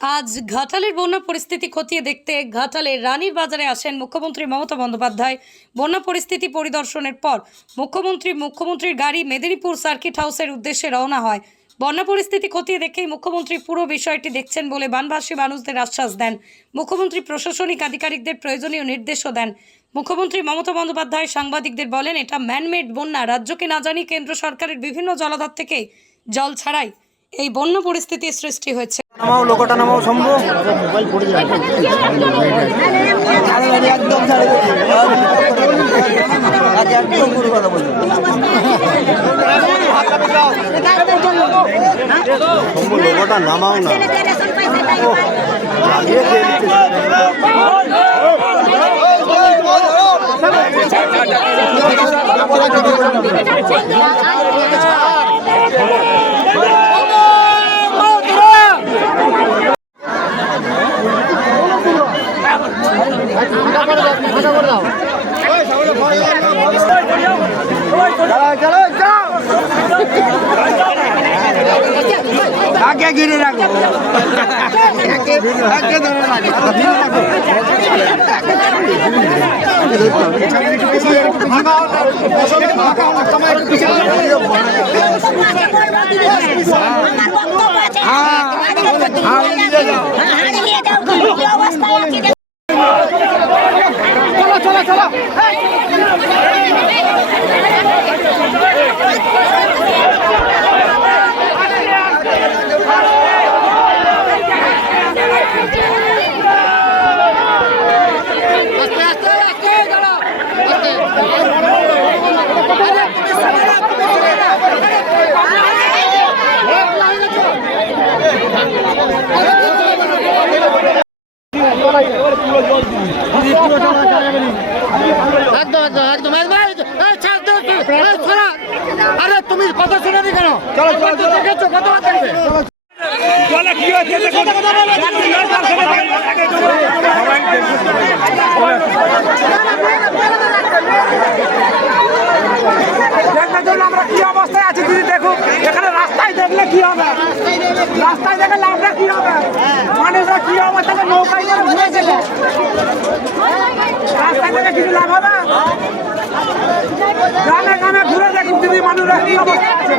আজ ঘাটালের বন্যা পরিস্থিতি খতিয়ে দেখতে ঘাটালের রানীর বাজারে আসেন মুখ্যমন্ত্রী মমতা বন্দ্যোপাধ্যায়। বন্যা পরিস্থিতি পরিদর্শনের পর মুখ্যমন্ত্রীর গাড়ি মেদিনীপুর সার্কিট হাউসের উদ্দেশ্যে রওনা হয়। বন্যা পরিস্থিতি খতিয়ে দেখেই মুখ্যমন্ত্রী পুরো বিষয়টি দেখছেন বলে বানভাসী মানুষদের আশ্বাস দেন। মুখ্যমন্ত্রী প্রশাসনিক আধিকারিকদের প্রয়োজনীয় নির্দেশও দেন। মুখ্যমন্ত্রী মমতা বন্দ্যোপাধ্যায় সাংবাদিকদের বলেন, এটা ম্যানমেড বন্যা। রাজ্যকে না জানি কেন্দ্র সরকারের বিভিন্ন জলাধার থেকে জল ছাড়াই এই বন্যা পরিস্থিতির সৃষ্টি হয়েছে। নামাও লোকটা নামাও শম্ভু মোবাইল পড়ে যায় একদম ছাড়ে আগে একদম পুরো কথা বলুন শম্ভু লোকটা নামাও না आगे गिरे रखो आगे धरे चलो चलो अरे तुम कत शुने दी क्या चलो देखे कत देखবে আমরা কি অবস্থায় আছি দিদি দেখুন এখানে রাস্তায় দেখলে কি হবে রাস্তায় দেখলে আমরা কি হবে মানুষরা কি অবস্থায় নৌকায় করে ঘুরে গেলে রাস্তায় দেখে কিছু লাভ হবে গ্রামে গ্রামে ঘুরে দেখুন দিদি মানুষরা কি অবস্থা আছে